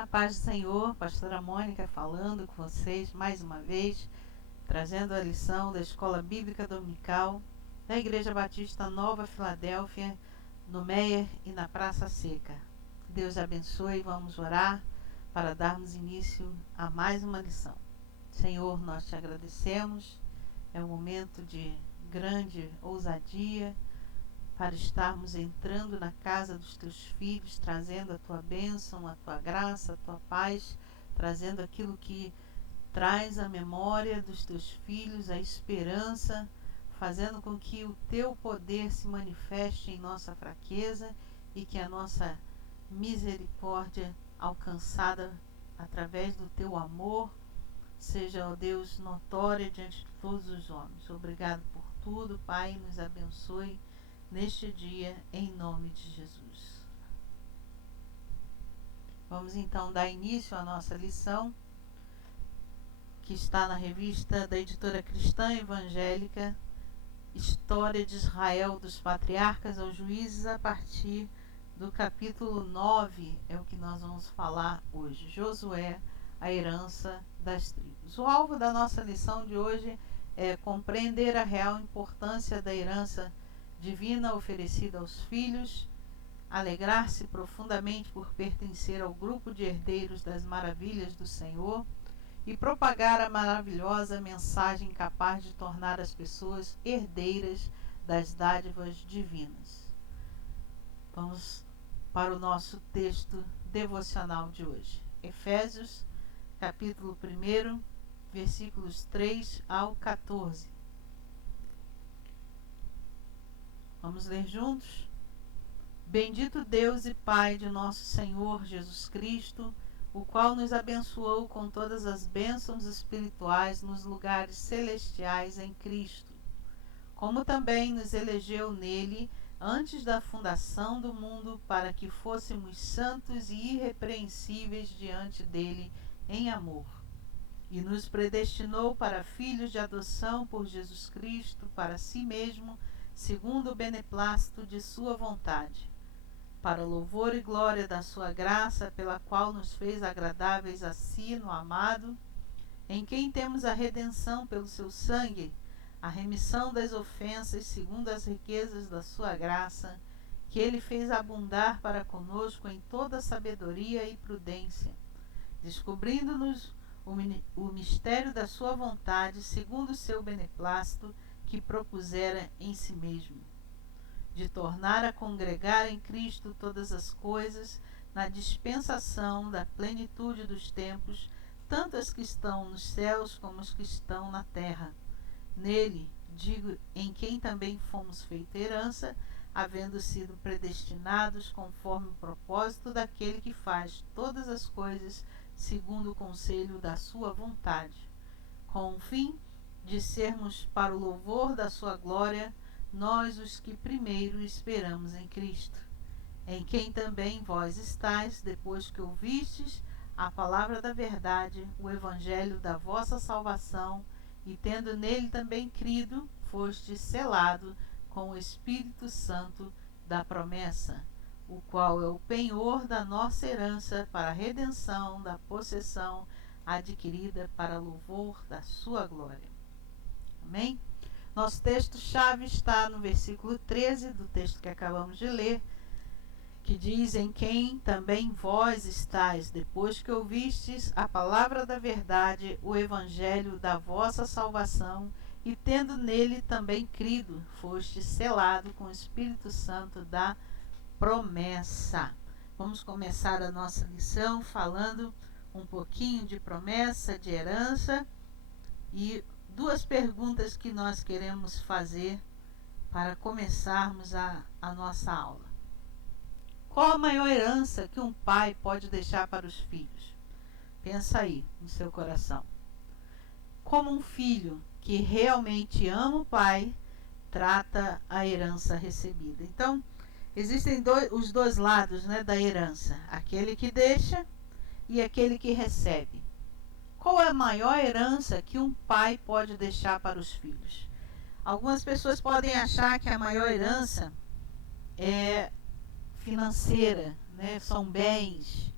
A paz do Senhor, pastora Mônica falando com vocês mais uma vez, trazendo a lição da Escola Bíblica Dominical da Igreja Batista Nova Filadélfia, no Meier e na Praça Seca. Deus abençoe, vamos orar para darmos início a mais uma lição. Senhor, nós te agradecemos, é um momento de grande ousadia, para estarmos entrando na casa dos teus filhos, trazendo a tua bênção, a tua graça, a tua paz, trazendo aquilo que traz a memória dos teus filhos, a esperança, fazendo com que o teu poder se manifeste em nossa fraqueza e que a nossa misericórdia alcançada através do teu amor seja, ó Deus, notória diante de todos os homens. Obrigado por tudo, Pai, nos abençoe neste dia, em nome de Jesus. Vamos então dar início à nossa lição, que está na revista da editora cristã evangélica, História de Israel, dos Patriarcas aos Juízes, a partir do capítulo 9, é o que nós vamos falar hoje. Josué, a herança das tribos. O alvo da nossa lição de hoje é compreender a real importância da herança divina oferecida aos filhos, alegrar-se profundamente por pertencer ao grupo de herdeiros das maravilhas do Senhor e propagar a maravilhosa mensagem capaz de tornar as pessoas herdeiras das dádivas divinas. Vamos para o nosso texto devocional de hoje. Efésios, capítulo 1, versículos 3 ao 14. Vamos ler juntos? Bendito Deus e Pai de nosso Senhor Jesus Cristo, o qual nos abençoou com todas as bênçãos espirituais nos lugares celestiais em Cristo, como também nos elegeu nele antes da fundação do mundo para que fôssemos santos e irrepreensíveis diante dele em amor, e nos predestinou para filhos de adoção por Jesus Cristo para si mesmo, segundo o beneplácito de sua vontade, para louvor e glória da sua graça, pela qual nos fez agradáveis a si no amado, em quem temos a redenção pelo seu sangue, a remissão das ofensas segundo as riquezas da sua graça, que ele fez abundar para conosco em toda sabedoria e prudência, descobrindo-nos o mistério da sua vontade, segundo o seu beneplácito, que propusera em si mesmo, de tornar a congregar em Cristo todas as coisas, na dispensação da plenitude dos tempos, tanto as que estão nos céus como as que estão na terra. Nele, digo, em quem também fomos feita herança, havendo sido predestinados conforme o propósito daquele que faz todas as coisas segundo o conselho da sua vontade, com o fim de sermos para o louvor da sua glória, nós os que primeiro esperamos em Cristo, em quem também vós estáis, depois que ouvistes a palavra da verdade, o evangelho da vossa salvação, e tendo nele também crido, foste selado com o Espírito Santo da promessa, o qual é o penhor da nossa herança para a redenção da possessão adquirida para louvor da sua glória. Amém? Nosso texto-chave está no versículo 13 do texto que acabamos de ler, que diz: em quem também vós estáis, depois que ouvistes a palavra da verdade, o evangelho da vossa salvação, e tendo nele também crido, foste selado com o Espírito Santo da promessa. Vamos começar a nossa lição falando um pouquinho de promessa, de herança, e duas perguntas que nós queremos fazer para começarmos a nossa aula. Qual a maior herança que um pai pode deixar para os filhos? Pensa aí no seu coração. Como um filho que realmente ama o pai trata a herança recebida. Então, existem os dois lados, né, da herança. Aquele que deixa e aquele que recebe. Qual é a maior herança que um pai pode deixar para os filhos? Algumas pessoas podem achar que a maior herança é financeira, né? São bens,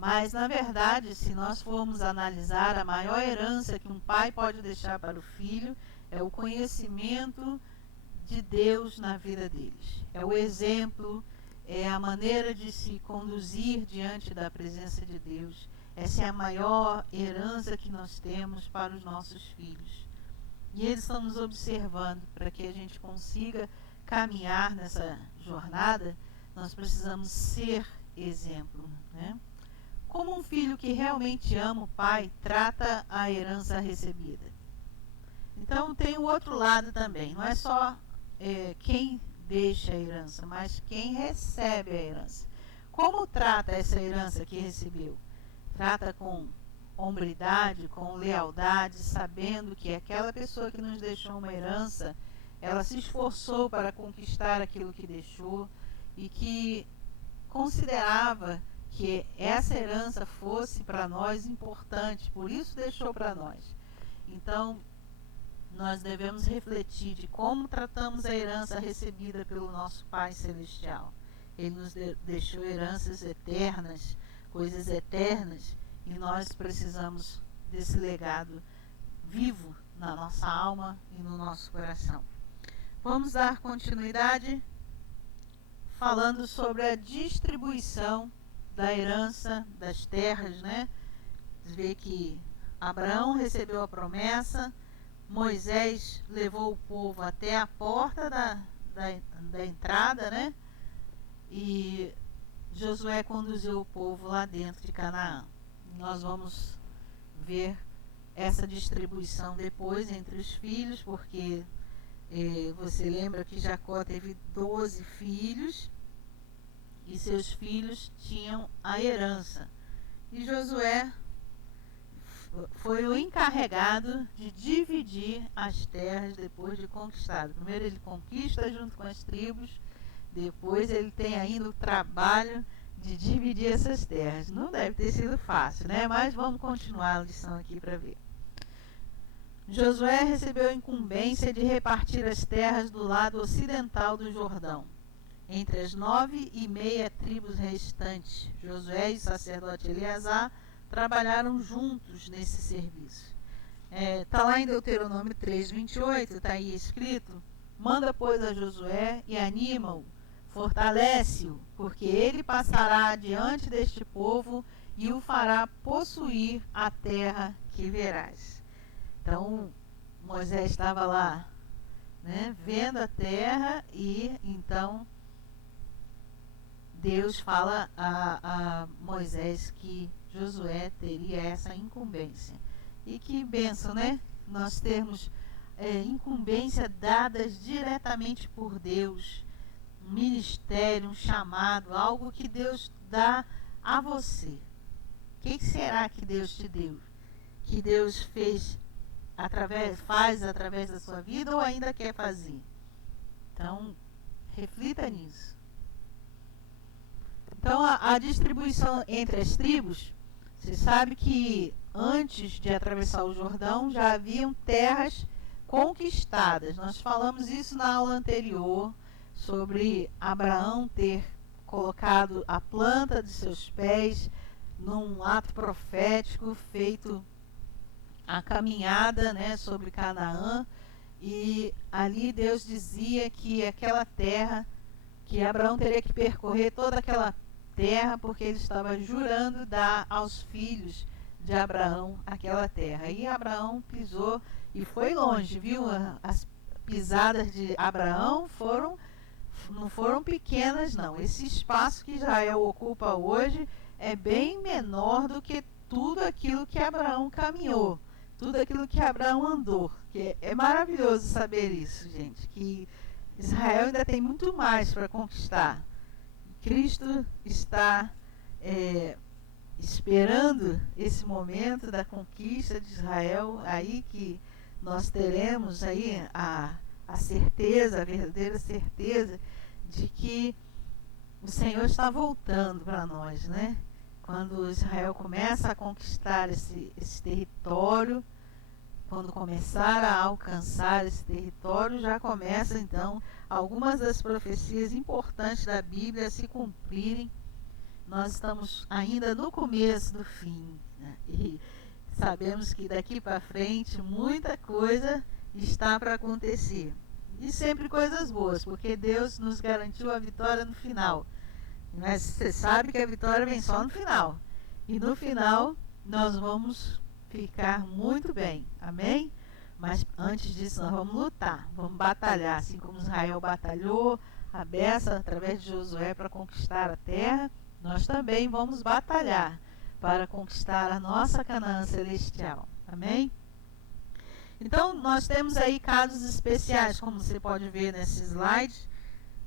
Mas, na verdade, se nós formos analisar, a maior herança que um pai pode deixar para o filho é o conhecimento de Deus na vida deles. É o exemplo, é a maneira de se conduzir diante da presença de Deus. Essa é a maior herança que nós temos para os nossos filhos. E eles estão nos observando. Para que a gente consiga caminhar nessa jornada, nós precisamos ser exemplo, né? Como um filho que realmente ama o pai trata a herança recebida. Então tem o outro lado também. Não é só quem deixa a herança, mas quem recebe a herança. Como trata essa herança que recebeu? Trata com hombridade, com lealdade, sabendo que aquela pessoa que nos deixou uma herança, ela se esforçou para conquistar aquilo que deixou e que considerava que essa herança fosse para nós importante, por isso deixou para nós. Então, nós devemos refletir de como tratamos a herança recebida pelo nosso Pai Celestial. Ele nos deixou heranças eternas, coisas eternas, e nós precisamos desse legado vivo na nossa alma e no nosso coração. Vamos dar continuidade falando sobre a distribuição da herança das terras, né? Vê que Abraão recebeu a promessa, Moisés levou o povo até a porta da entrada, né? E Josué conduziu o povo lá dentro de Canaã. Nós vamos ver essa distribuição depois entre os filhos, porque você lembra que Jacó teve 12 filhos e seus filhos tinham a herança. E Josué foi o encarregado de dividir as terras depois de conquistado. Primeiro ele conquista junto com as tribos, depois ele tem ainda o trabalho de dividir essas terras. Não deve ter sido fácil, né? Mas vamos continuar a lição aqui para ver. Josué recebeu a incumbência de repartir as terras do lado ocidental do Jordão, entre as 9,5 tribos restantes. Josué e o sacerdote Eleazar trabalharam juntos nesse serviço. Está lá em Deuteronômio 3:28, está aí escrito: manda, pois, a Josué e anima-o, fortalece-o, porque ele passará adiante deste povo e o fará possuir a terra que verás. Então, Moisés estava lá, né, vendo a terra, e então Deus fala a Moisés que Josué teria essa incumbência. E que bênção, né? Nós termos incumbência dadas diretamente por Deus, um ministério, um chamado, algo que Deus dá a você. O que será que Deus te deu? Que Deus faz através da sua vida ou ainda quer fazer? Então, reflita nisso. Então, a distribuição entre as tribos, você sabe que antes de atravessar o Jordão já haviam terras conquistadas. Nós falamos isso na aula anterior, sobre Abraão ter colocado a planta de seus pés num ato profético, feito a caminhada, né, sobre Canaã, e ali Deus dizia que aquela terra, que Abraão teria que percorrer toda aquela terra, porque ele estava jurando dar aos filhos de Abraão aquela terra. E Abraão pisou e foi longe, viu? As pisadas de Abraão não foram pequenas, não. Esse espaço que Israel ocupa hoje é bem menor do que tudo aquilo que Abraão caminhou, tudo aquilo que Abraão andou. Que é maravilhoso saber isso, gente, que Israel ainda tem muito mais para conquistar. Cristo está esperando esse momento da conquista de Israel, aí que nós teremos aí a certeza, a verdadeira certeza de que o Senhor está voltando para nós, né? Quando Israel começa a conquistar esse território, quando começar a alcançar esse território, já começa então algumas das profecias importantes da Bíblia a se cumprirem, nós estamos ainda no começo do fim, né? E sabemos que daqui para frente muita coisa está para acontecer. E sempre coisas boas, porque Deus nos garantiu a vitória no final. Mas você sabe que a vitória vem só no final. E no final nós vamos ficar muito bem. Amém? Mas antes disso nós vamos lutar, vamos batalhar, assim como Israel batalhou a beça através de Josué para conquistar a terra, nós também vamos batalhar para conquistar a nossa Canaã celestial. Amém? Então nós temos aí casos especiais, como você pode ver nesse slide.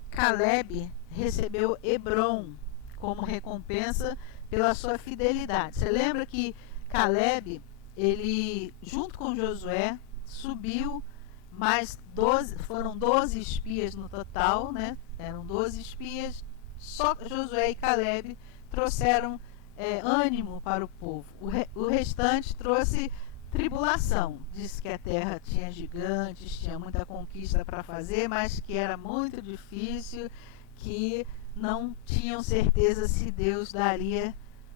Caleb recebeu Hebrom como recompensa pela sua fidelidade. Você lembra que Caleb, ele junto com Josué subiu mais 12, foram 12 espias no total, né? Eram 12 espias, só Josué e Caleb trouxeram ânimo para o povo. O restante trouxe tribulação. Disse que a terra tinha gigantes, tinha muita conquista para fazer, mas que era muito difícil, que não tinham certeza se Deus daria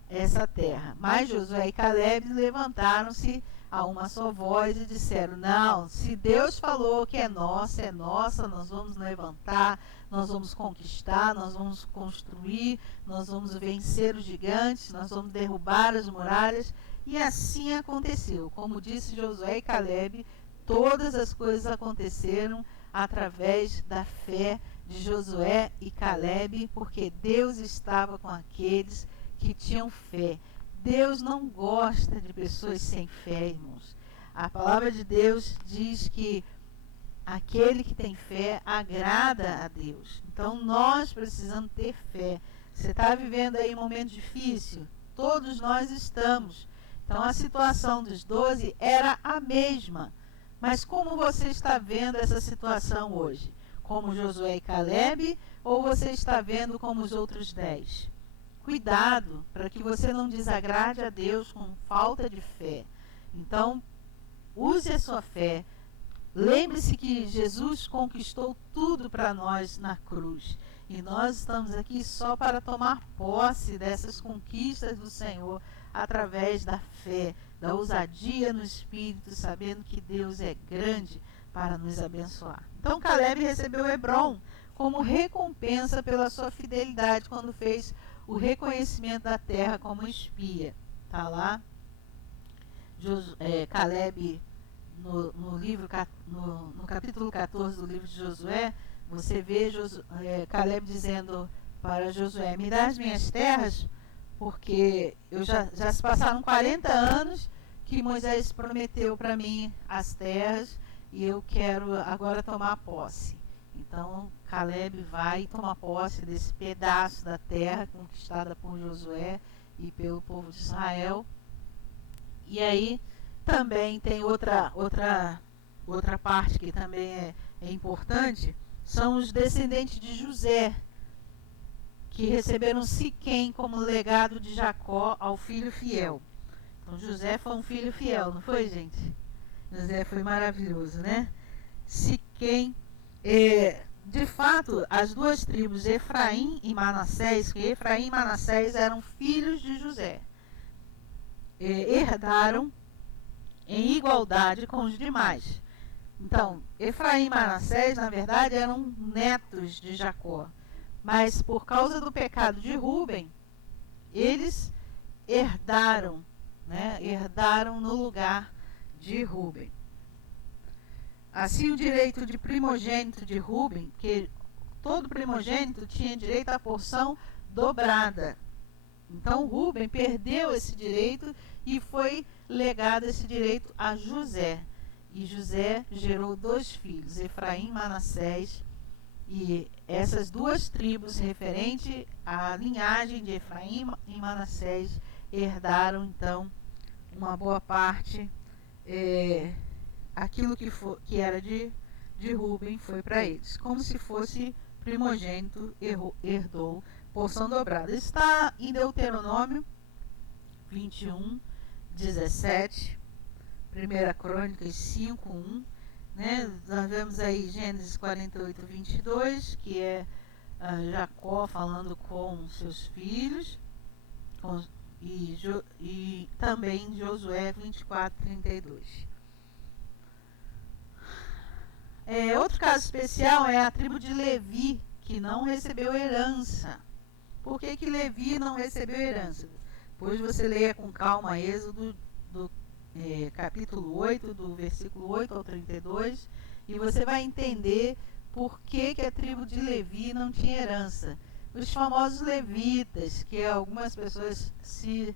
essa terra. Mas Josué e Caleb levantaram-se a uma só voz e disseram: não, se Deus falou que é nossa, nós vamos levantar, nós vamos conquistar, nós vamos construir, nós vamos vencer os gigantes, nós vamos derrubar as muralhas. E assim aconteceu. Como disse Josué e Caleb, todas as coisas aconteceram através da fé de Josué e Caleb, porque Deus estava com aqueles que tinham fé. Deus não gosta de pessoas sem fé, irmãos. A palavra de Deus diz que aquele que tem fé agrada a Deus. Então nós precisamos ter fé. Você está vivendo aí um momento difícil? Todos nós estamos. Então a situação dos 12 era a mesma. Mas como você está vendo essa situação hoje? Como Josué e Caleb, ou você está vendo como os outros 10? Cuidado para que você não desagrade a Deus com falta de fé. Então, use a sua fé. Lembre-se que Jesus conquistou tudo para nós na cruz. E nós estamos aqui só para tomar posse dessas conquistas do Senhor através da fé, da ousadia no Espírito, sabendo que Deus é grande para nos abençoar. Então Caleb recebeu Hebrom como recompensa pela sua fidelidade quando fez o reconhecimento da terra como espia. Está lá Caleb no capítulo 14 do livro de Josué. Você vê Caleb dizendo para Josué: me dá as minhas terras, porque já se passaram 40 anos que Moisés prometeu para mim as terras e eu quero agora tomar posse. Então Caleb vai e toma posse desse pedaço da terra conquistada por Josué e pelo povo de Israel. E aí também tem outra parte que também é importante, são os descendentes de José, que receberam Siquém como legado de Jacó ao filho fiel. Então José foi um filho fiel, não foi, gente? José foi maravilhoso, né? Siquém, de fato, as duas tribos, Efraim e Manassés, que Efraim e Manassés eram filhos de José, herdaram em igualdade com os demais. Então, Efraim e Manassés, na verdade, eram netos de Jacó. Mas por causa do pecado de Rúben, eles herdaram, né? Herdaram no lugar de Rúben. Assim, o direito de primogênito de Rúben, que todo primogênito tinha direito à porção dobrada. Então Rúben perdeu esse direito e foi legado esse direito a José. E José gerou 2 filhos, Efraim e Manassés. E essas 2 tribos, referente à linhagem de Efraim e Manassés, herdaram então uma boa parte. Aquilo que era de Rúben foi para eles, como se fosse primogênito, herdou porção dobrada. Está em Deuteronômio 21, 17, 1 Crônicas 5, 1, né? Nós vemos aí Gênesis 48, 22, que é Jacó falando com seus filhos, e também Josué 24:32. Outro caso especial é a tribo de Levi, que não recebeu herança. Por que Levi não recebeu herança? Depois você leia com calma Êxodo do capítulo 8, do versículo 8 ao 32, e você vai entender por que a tribo de Levi não tinha herança. Os famosos levitas, que algumas pessoas se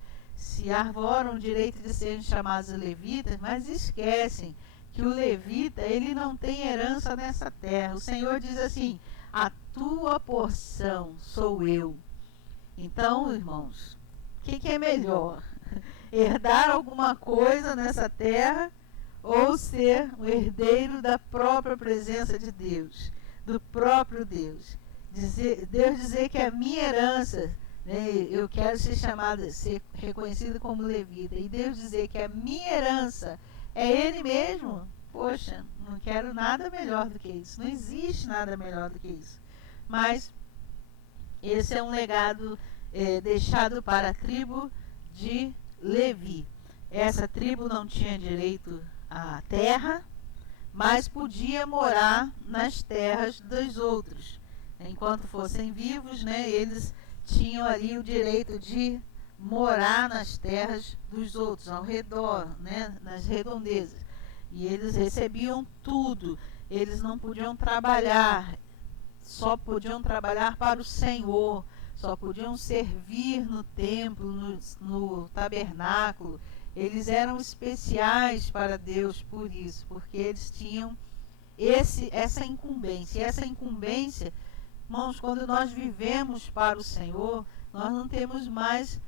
arvoram o direito de serem chamados levitas, mas esquecem que o levita, ele não tem herança nessa terra. O Senhor diz assim: a tua porção sou eu. Então, irmãos, o que é melhor? Herdar alguma coisa nessa terra ou ser o herdeiro da própria presença de Deus, do próprio Deus? Deus dizer que a minha herança, né, eu quero ser reconhecido como levita, e Deus dizer que a minha herança é Ele mesmo. Poxa, não quero nada melhor do que isso. Não existe nada melhor do que isso. Mas esse é um legado deixado para a tribo de Levi. Essa tribo não tinha direito à terra, mas podia morar nas terras dos outros. Enquanto fossem vivos, né, eles tinham ali o direito de morar nas terras dos outros, ao redor, né, nas redondezas. E eles recebiam tudo. Eles não podiam trabalhar, só podiam trabalhar para o Senhor, só podiam servir no templo, no tabernáculo. Eles eram especiais para Deus por isso, porque eles tinham essa incumbência. E essa incumbência, irmãos, quando nós vivemos para o Senhor, nós não temos mais,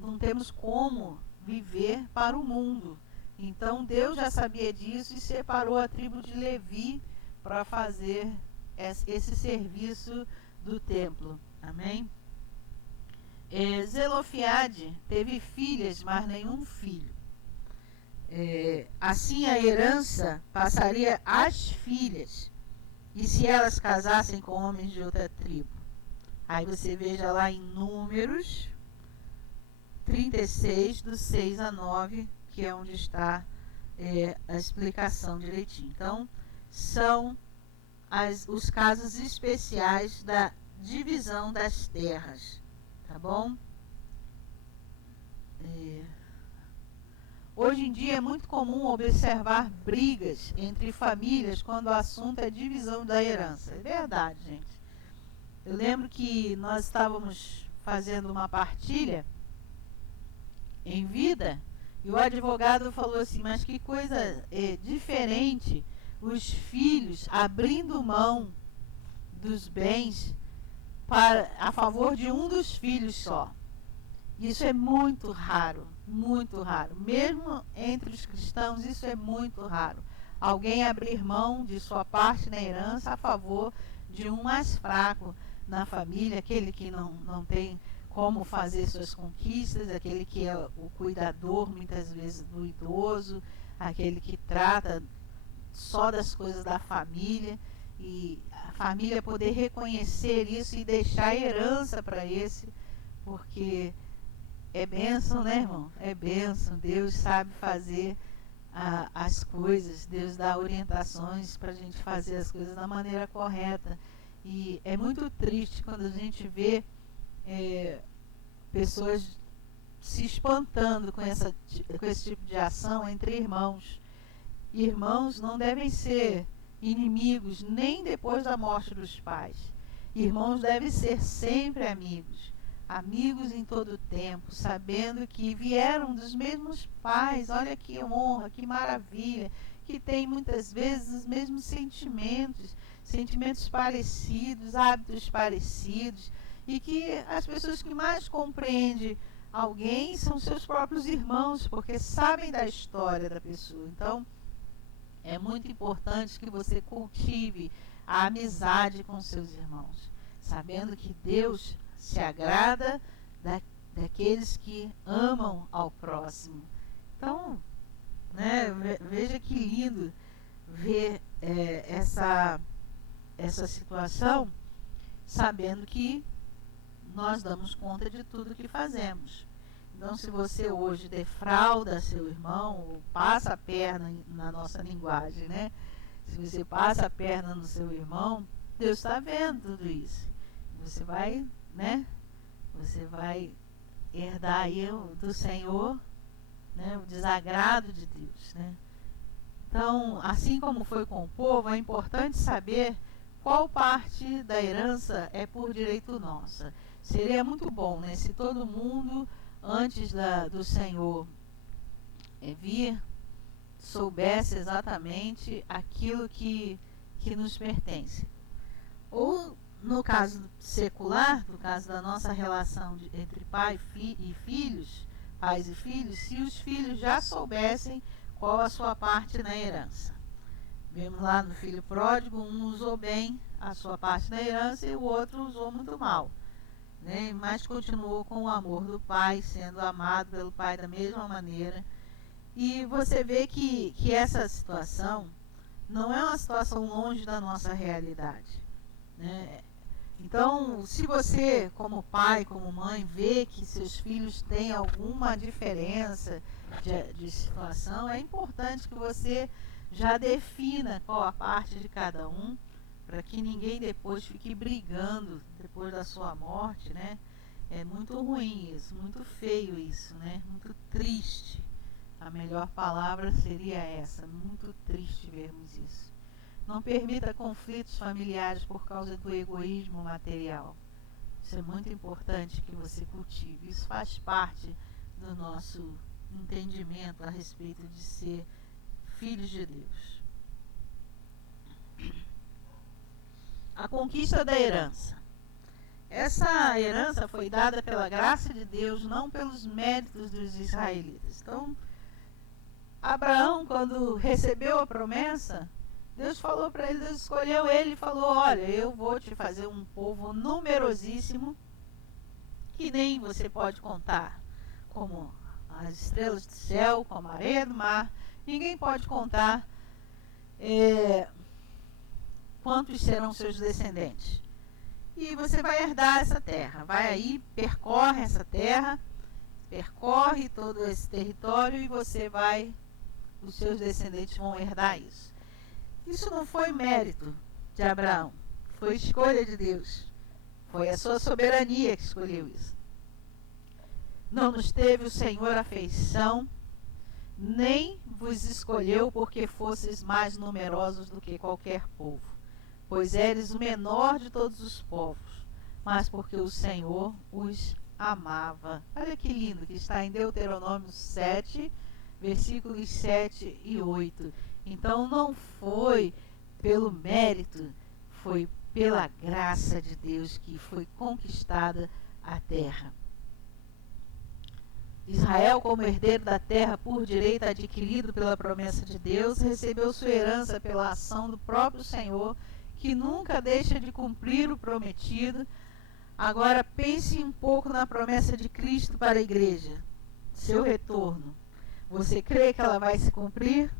não temos como viver para o mundo. Então Deus já sabia disso e separou a tribo de Levi para fazer esse serviço do templo. Amém? Zelofiade teve filhas, mas nenhum filho. Assim a herança passaria às filhas, e se elas casassem com homens de outra tribo. Aí você veja lá em Números 36, do 6 a 9, que é onde está a explicação direitinho. Então, são os casos especiais da divisão das terras, tá bom? Hoje em dia é muito comum observar brigas entre famílias quando o assunto é divisão da herança. É verdade, gente. Eu lembro que nós estávamos fazendo uma partilha em vida e o advogado falou assim: mas que coisa diferente, os filhos abrindo mão dos bens a favor de um dos filhos só. Isso é muito raro, muito raro. Mesmo entre os cristãos, isso é muito raro. Alguém abrir mão de sua parte na herança a favor de um mais fraco na família, aquele que não tem como fazer suas conquistas, aquele que é o cuidador, muitas vezes, do idoso, aquele que trata só das coisas da família, e a família poder reconhecer isso e deixar herança para esse, porque é bênção, né, irmão? É bênção. Deus sabe fazer as coisas, Deus dá orientações para a gente fazer as coisas da maneira correta. E é muito triste quando a gente vê pessoas se espantando com esse tipo de ação entre irmãos. Irmãos não devem ser inimigos nem depois da morte dos pais. Irmãos devem ser sempre amigos. Amigos em todo o tempo, sabendo que vieram dos mesmos pais. Olha que honra, que maravilha, que tem muitas vezes os mesmos sentimentos parecidos, hábitos parecidos, e que as pessoas que mais compreendem alguém são seus próprios irmãos, porque sabem da história da pessoa. Então, é muito importante que você cultive a amizade com seus irmãos, sabendo que Deus se agrada daqueles que amam ao próximo. Então, né, veja que lindo ver essa situação, sabendo que nós damos conta de tudo que fazemos. Então, se você hoje defrauda seu irmão, ou passa a perna na nossa linguagem, né? Se você passa a perna no seu irmão, Deus está vendo tudo isso. Você vai, né? Você vai herdar aí do Senhor, né? O desagrado de Deus, né? Então, assim como foi com o povo, é importante saber qual parte da herança é por direito nossa. Seria muito bom, né, se todo mundo, antes do Senhor vir, soubesse exatamente aquilo que nos pertence. Ou, no caso secular, no caso da nossa relação entre pai e filhos, pais e filhos, se os filhos já soubessem qual a sua parte na herança. Vemos lá no filho pródigo, um usou bem a sua parte da herança e o outro usou muito mal, né? Mas continuou com o amor do pai, sendo amado pelo pai da mesma maneira. E você vê que essa situação não é uma situação longe da nossa realidade, né? Então, se você, como pai, como mãe, vê que seus filhos têm alguma diferença de situação, é importante que você já defina qual a parte de cada um, para que ninguém depois fique brigando depois da sua morte, né? É muito ruim isso, muito feio isso, né? Muito triste. A melhor palavra seria essa, muito triste vermos isso. Não permita conflitos familiares por causa do egoísmo material. Isso é muito importante que você cultive. Isso faz parte do nosso entendimento a respeito de ser filhos de Deus. A conquista da herança. Essa herança foi dada pela graça de Deus, não pelos méritos dos israelitas. Então, Abraão, quando recebeu a promessa, Deus falou para ele, Deus escolheu ele e falou: olha, eu vou te fazer um povo numerosíssimo, que nem você pode contar, como as estrelas do céu, como a areia do mar. Ninguém pode contar quantos serão seus descendentes. E você vai herdar essa terra. Vai aí, percorre essa terra, percorre todo esse território e os seus descendentes vão herdar isso. Isso não foi mérito de Abraão, foi escolha de Deus. Foi a sua soberania que escolheu isso. Não nos teve o Senhor afeição, nem vos escolheu porque fosseis mais numerosos do que qualquer povo, pois eres o menor de todos os povos, mas porque o Senhor os amava. Olha que lindo que está em Deuteronômio 7, versículos 7 e 8. Então não foi pelo mérito, foi pela graça de Deus que foi conquistada a terra. Israel, como herdeiro da terra por direito adquirido pela promessa de Deus, recebeu sua herança pela ação do próprio Senhor, que nunca deixa de cumprir o prometido. Agora pense um pouco na promessa de Cristo para a igreja, seu retorno. Você crê que ela vai se cumprir?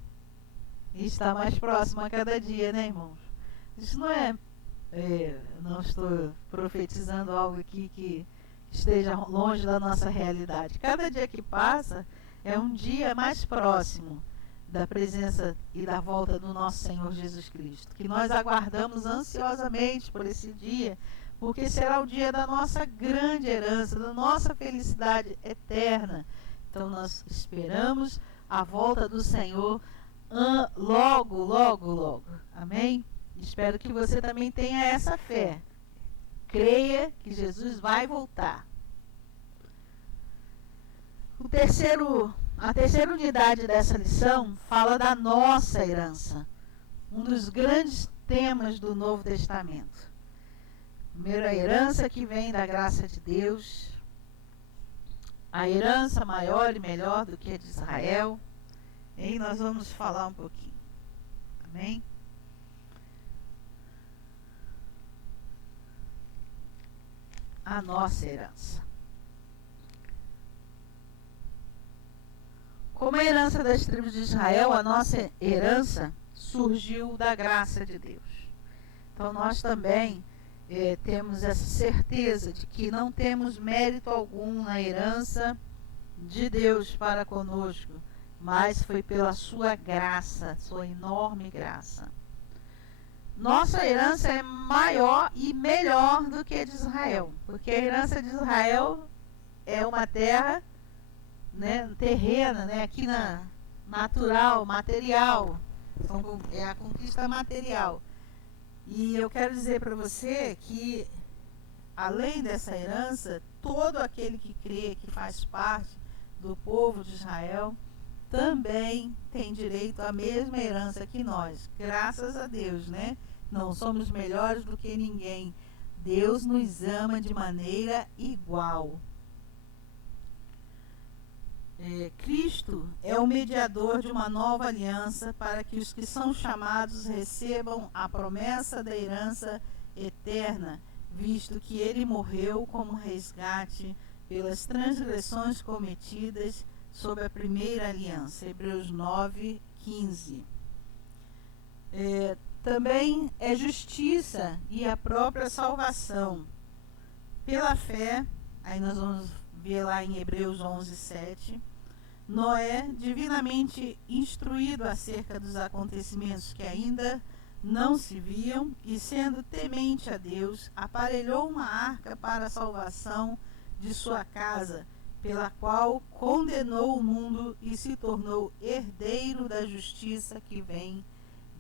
E está mais próxima a cada dia, né, irmãos? Isso não estou profetizando algo aqui que esteja longe da nossa realidade. Cada dia que passa é um dia mais próximo da presença e da volta do nosso Senhor Jesus Cristo, que nós aguardamos ansiosamente por esse dia, porque será o dia da nossa grande herança, da nossa felicidade eterna. Então nós esperamos a volta do Senhor logo, logo, logo. Amém? Espero que você também tenha essa fé. Creia que Jesus vai voltar. A terceira unidade dessa lição fala da nossa herança, um dos grandes temas do Novo Testamento. Primeiro, a herança que vem da graça de Deus, a herança maior e melhor do que a de Israel. E aí nós vamos falar um pouquinho. Amém? A nossa herança. Como a herança das tribos de Israel, a nossa herança surgiu da graça de Deus. Então nós também temos essa certeza de que não temos mérito algum na herança de Deus para conosco, mas foi pela sua graça, sua enorme graça. Nossa herança é maior e melhor do que a de Israel, porque a herança de Israel é uma terra, né, terrena, né, aqui na natural, material, é a conquista material. E eu quero dizer para você que, além dessa herança, todo aquele que crê, que faz parte do povo de Israel, também tem direito à mesma herança que nós. Graças a Deus, né? Não somos melhores do que ninguém. Deus nos ama de maneira igual. Cristo é o mediador de uma nova aliança para que os que são chamados recebam a promessa da herança eterna, visto que ele morreu como resgate pelas transgressões cometidas sob a primeira aliança. Hebreus 9:15. Também é justiça e a própria salvação pela fé. Aí nós vamos ver lá em Hebreus 11:7. Noé, divinamente instruído acerca dos acontecimentos que ainda não se viam, e sendo temente a Deus, aparelhou uma arca para a salvação de sua casa, pela qual condenou o mundo e se tornou herdeiro da justiça que vem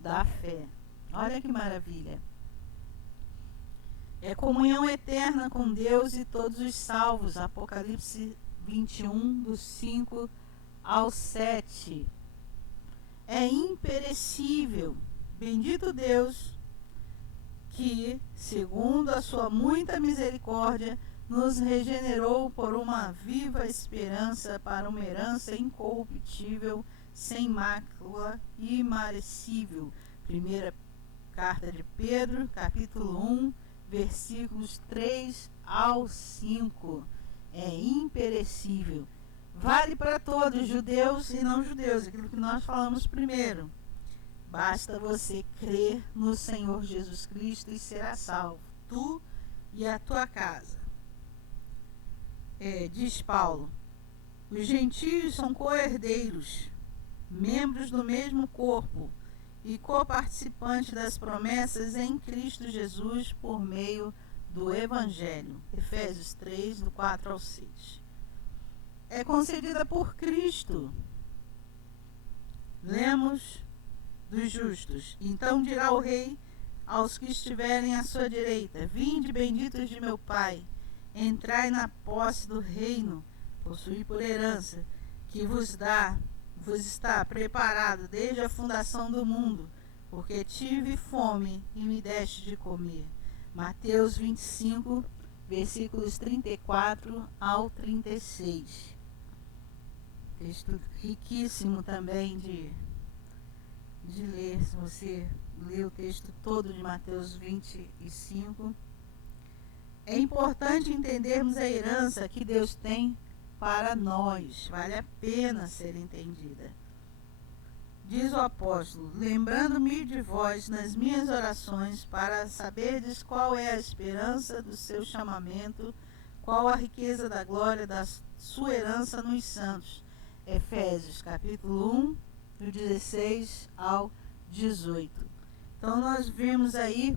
da fé. Olha que maravilha! É comunhão eterna com Deus e todos os salvos. Apocalipse 21, do 5 ao 7. É imperecível. Bendito Deus, que, segundo a sua muita misericórdia, nos regenerou por uma viva esperança para uma herança incorruptível, sem mácula e imarecível. Primeira carta de Pedro, capítulo 1, versículos 3 ao 5. É imperecível. Vale para todos, judeus e não judeus, aquilo que nós falamos primeiro. Basta você crer no Senhor Jesus Cristo e será salvo, tu e a tua casa. Diz Paulo, os gentios são co-herdeiros, membros do mesmo corpo e coparticipantes das promessas em Cristo Jesus por meio do Evangelho. Efésios 3, do 4 ao 6. É concedida por Cristo. Lemos dos justos. Então dirá o rei aos que estiverem à sua direita: vinde, benditos de meu Pai, entrai na posse do reino, possuí por herança, que vos está preparado desde a fundação do mundo, porque tive fome e me deste de comer. Mateus 25, versículos 34 ao 36. Texto riquíssimo também de ler, se você ler o texto todo de Mateus 25. É importante entendermos a herança que Deus tem para nós, vale a pena ser entendida. Diz o apóstolo: lembrando-me de vós nas minhas orações, para saberdes qual é a esperança do seu chamamento, qual a riqueza da glória da sua herança nos santos. Efésios capítulo 1, do 16 ao 18. Então nós vimos aí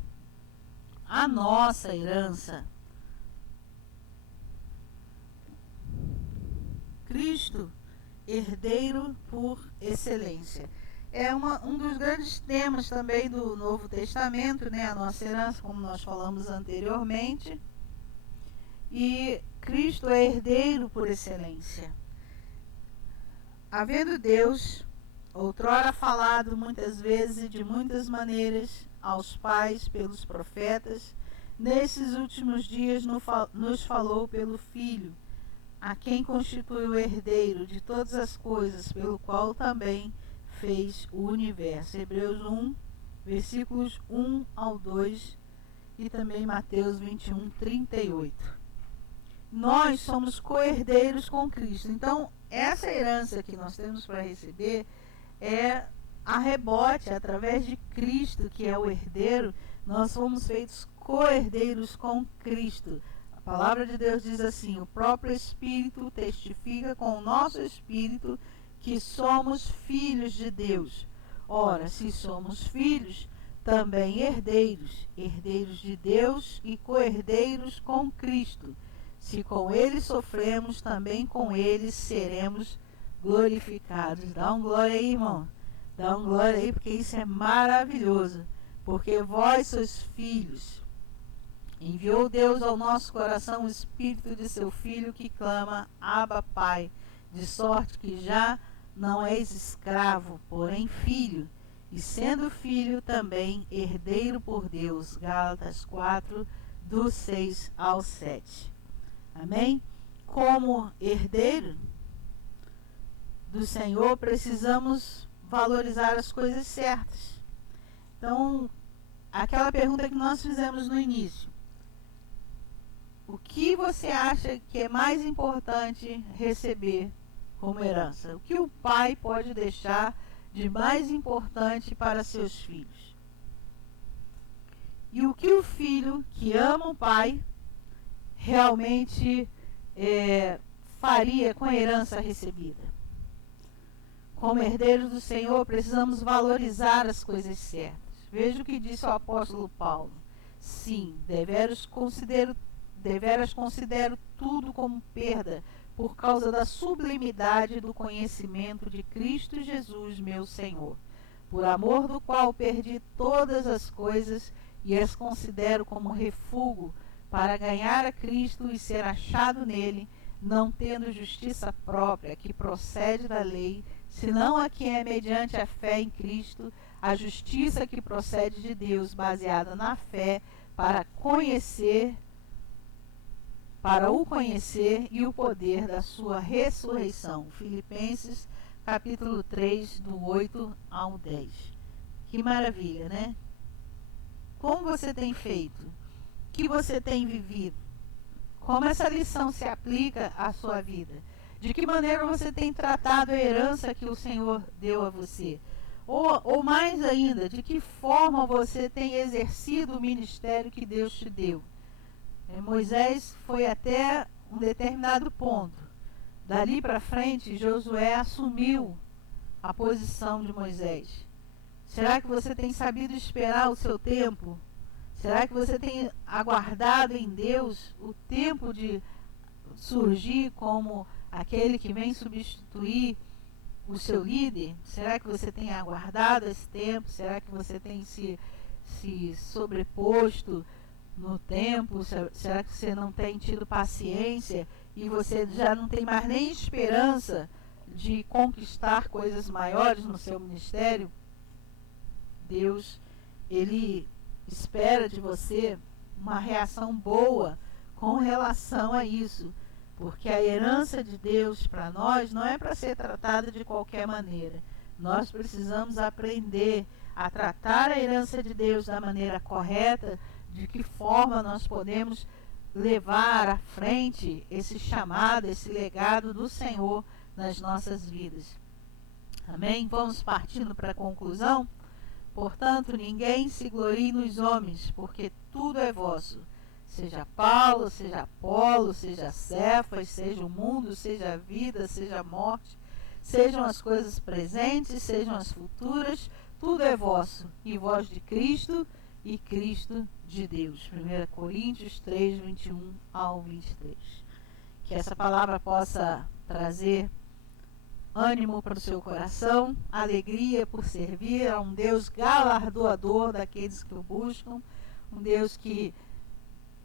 a nossa herança. Cristo, herdeiro por excelência. É um dos grandes temas também do Novo Testamento, né? A nossa herança, como nós falamos anteriormente. E Cristo é herdeiro por excelência. Havendo Deus, outrora falado muitas vezes e de muitas maneiras aos pais pelos profetas, nesses últimos dias nos falou pelo Filho, a quem constitui o herdeiro de todas as coisas, pelo qual também fez o universo. Hebreus 1, versículos 1 ao 2 e também Mateus 21, 38. Nós somos co-herdeiros com Cristo. Então, essa herança que nós temos para receber a rebote, através de Cristo, que é o herdeiro, nós fomos feitos co-herdeiros com Cristo. A palavra de Deus diz assim: o próprio Espírito testifica com o nosso espírito que somos filhos de Deus. Ora, se somos filhos, também herdeiros, herdeiros de Deus e co-herdeiros com Cristo. Se com ele sofremos, também com ele seremos glorificados. Dá um glória aí, irmão. Dá um glória aí, porque isso é maravilhoso. Porque vós sois filhos. Enviou Deus ao nosso coração o Espírito de seu Filho que clama, Abba, Pai, de sorte que já não és escravo, porém filho, e sendo filho também herdeiro por Deus. Gálatas 4, do 6 ao 7. Amém? Como herdeiro do Senhor, precisamos valorizar as coisas certas. Então, aquela pergunta que nós fizemos no início: o que você acha que é mais importante receber como herança? O que o pai pode deixar de mais importante para seus filhos? E o que o filho que ama o pai realmente faria com a herança recebida? Como herdeiros do Senhor, precisamos valorizar as coisas certas. Veja o que disse o apóstolo Paulo: sim, deveras considero tudo como perda por causa da sublimidade do conhecimento de Cristo Jesus, meu Senhor, por amor do qual perdi todas as coisas e as considero como refúgio para ganhar a Cristo e ser achado nele, não tendo justiça própria que procede da lei, senão a que é mediante a fé em Cristo, a justiça que procede de Deus, baseada na fé, para o conhecer e o poder da sua ressurreição. Filipenses capítulo 3, do 8 ao 10. Que maravilha, né? Como você tem feito? O que você tem vivido? Como essa lição se aplica à sua vida? De que maneira você tem tratado a herança que o Senhor deu a você? Ou mais ainda, de que forma você tem exercido o ministério que Deus te deu? Moisés foi até um determinado ponto. Dali para frente, Josué assumiu a posição de Moisés. Será que você tem sabido esperar o seu tempo? Será que você tem aguardado em Deus o tempo de surgir como aquele que vem substituir o seu líder? Será que você tem aguardado esse tempo? Será que você tem se sobreposto no tempo? Será que você não tem tido paciência e você já não tem mais nem esperança de conquistar coisas maiores no seu ministério? Deus, Ele espera de você uma reação boa com relação a isso, porque a herança de Deus para nós não é para ser tratada de qualquer maneira. Nós precisamos aprender a tratar a herança de Deus da maneira correta, de que forma nós podemos levar à frente esse chamado, esse legado do Senhor nas nossas vidas. Amém? Vamos partindo para a conclusão? Portanto, ninguém se glorie nos homens, porque tudo é vosso. Seja Paulo, seja Apolo, seja Cefas, seja o mundo, seja a vida, seja a morte, sejam as coisas presentes, sejam as futuras, tudo é vosso, e vós de Cristo, e Cristo de Deus. 1 Coríntios 3, 21 ao 23. Que essa palavra possa trazer ânimo para o seu coração, alegria por servir a um Deus galardoador daqueles que o buscam, um Deus que,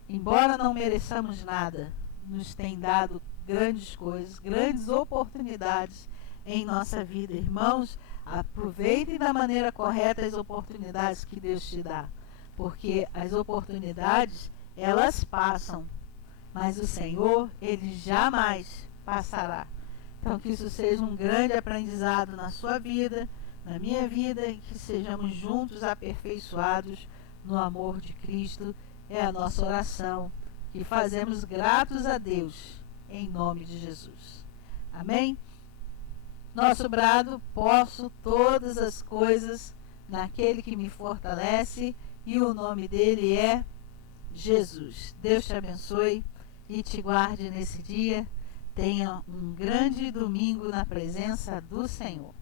embora não mereçamos nada, nos tem dado grandes coisas, grandes oportunidades em nossa vida. Irmãos, aproveitem da maneira correta as oportunidades que Deus te dá, porque as oportunidades, elas passam, mas o Senhor, Ele jamais passará. Então, que isso seja um grande aprendizado na sua vida, na minha vida, e que sejamos juntos aperfeiçoados no amor de Cristo. É a nossa oração, que fazemos gratos a Deus, em nome de Jesus. Amém? Nosso brado: posso todas as coisas naquele que me fortalece, e o nome dele é Jesus. Deus te abençoe e te guarde nesse dia. Tenha um grande domingo na presença do Senhor.